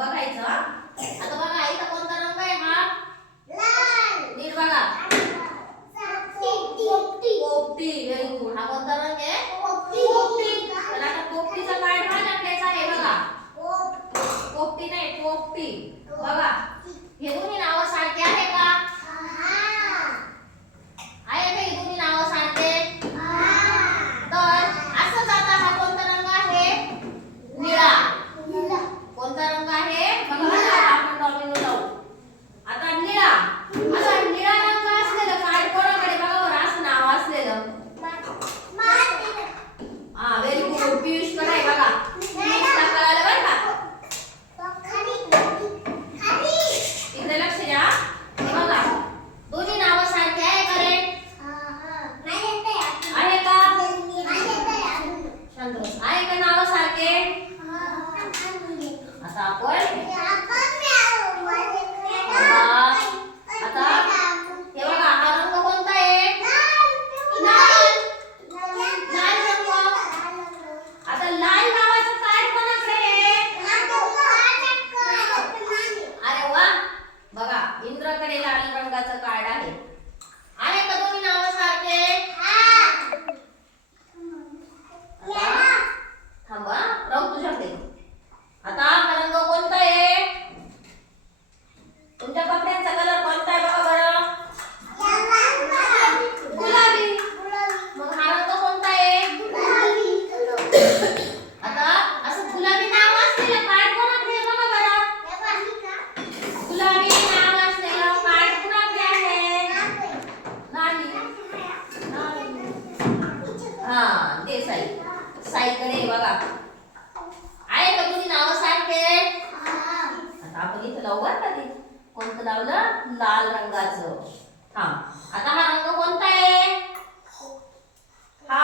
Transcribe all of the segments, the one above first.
बघायचं. आता बघा इथं कोणता रंग आहे हा? लाल. नीट बघा. पोपटी. Very good. हा कोणता रंग आहे? पोपटी. तर आता पोपटीचा कार्ड माझ्याकडेच आहे बघा. पोपटी नाही, पोपटी. बघा हे दोन्ही नाव सारखे आहे का? आहे का हे दोन्ही नाव सारखे? तर असंच आता हा कोणता रंग आहे? निळा. कोणता रंग आहे? बघा आपण डॉमिनो लावू. आता निळा. आता निळा रंग असलेलं कार्ड कोणाकडे? बघा बरं असं नाव असलेलं. हा व्हेरी गुड. पियुष कडे आहे बघा. पियुषला कळालं बरं का? इकडे लक्ष द्या. बघा दोन्ही नाव सारखे आहे का रे? आहे का? शांत बस. आहे का नाव सारखे? आता आपण आता हे बघा हा रंग कोणता आहे? लाल. लाल रंग. आता लाल नावाचं कार्ड कोणाकडे आहे? अरे वा. बघा इंद्रकडे लाल रंगाचं कार्ड आहे. आहे का दोन्ही नाव सारखे? थांबा राहू तुझ्याकडे. आता हा रंग कोणता आहे? तुमच्या कपड्यांचा कलर कोणता आहे बघा बरं? गुलाबी. मग हा रंग कोणता आहे? आता असं गुलाबी नाव असलेलं कार्ड कोणाकडे आहे बघा बरं? गुलाबी नाव असलेलं कार्ड कोणाकडे आहे? नाही. हा ते साई. साईकडे बघा. आहे का तुम्ही नाव सारखे? आता आपण इथं लावू बरं का ते. कोणतं लावलं? लाल रंगाचं. हा आता हा रंग कोणता आहे? हा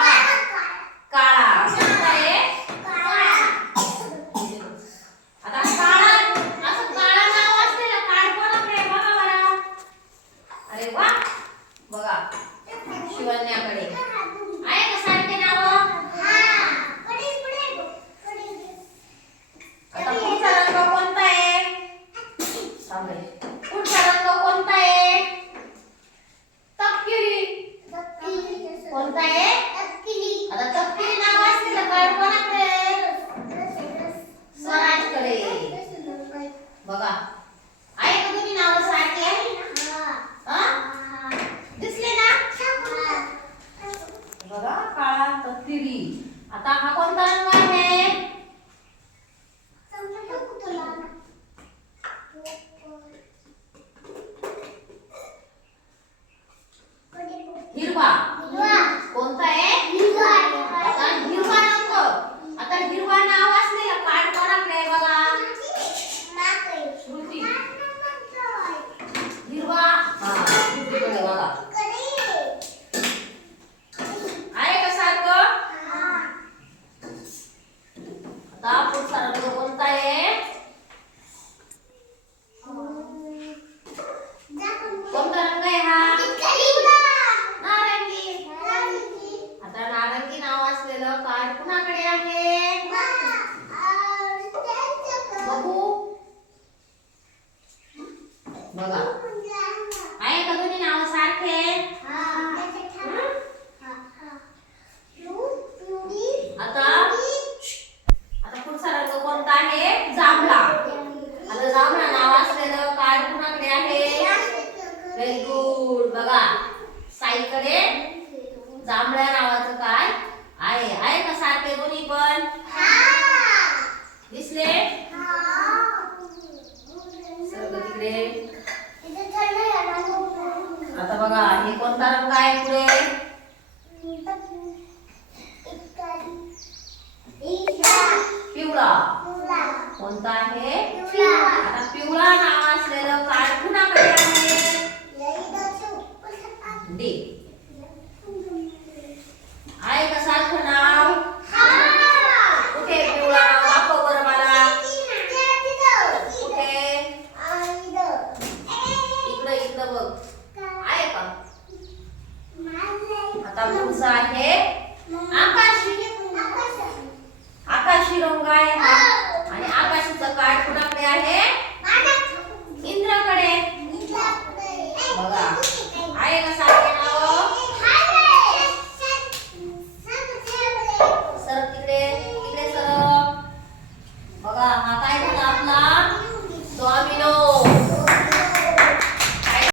काळा. कोणता आहे? आता काळा असं काळा नाव असलेलं कार्ड कोणाकडे आहे बघा बरं? अरे वा. बघा शिवण्याकडे. आहे का सारखे नाव? आता पुढचा रंग कोणता आहे? पुढचा रंग कोणता आहे? तपकिरी. कोणता आहे? आता तपकिरी नाव असलेलं कार्ड कोणाकडे आहे? स्वराजकडे. बघा आहे का तुम्ही नाव सारखे? दिसले ना? बघा काळा तपकिरी. आता हा कोणता रंग आहे? हिरवा. कोणता आहे? आता हिरवा रंग. आता हिरवा नाव असलेलं कार्ड कोणाकडे आहे बघा? श्रुती. हिरवा. हा श्रुतीकडे बघा. आहे का सारखं? आता पुढचा रंग कोणता आहे? कोणता रंग आहे हा? नारंगी. आता नारंगी नाव असलेलं कार्ड कुणाकडे आहे? बघू. बघा आहे का दोन्ही नाव सारखे? आता पुढचा रंग कोणता आहे? जांभळा. आता जांभळा नाव असलेलं कार्ड कुणाकडे आहे? Very good. बघा साईकडे जांभळ्या नावाचं कार्ड आहे. आहे का सारखे दोन्ही पण? दिसले? सर्व तिकडे. आता बघा हे कोणता रंग आहे पुढे? पिवळा. कोणता आहे? आता पिवळा नाव असलेलं कार्ड कुणाकडे आहे? डी. आहे का सारखं नाव? कुठे पिवळा नाव दाखव बरं मला. कुठे? इकडे इकडे बघ. आहे का? आता पुढचा आहे आकाशी. आकाशी रंग आहे हा. आणि आकाशीचं कार्ड कुणाकडे मध्ये आहे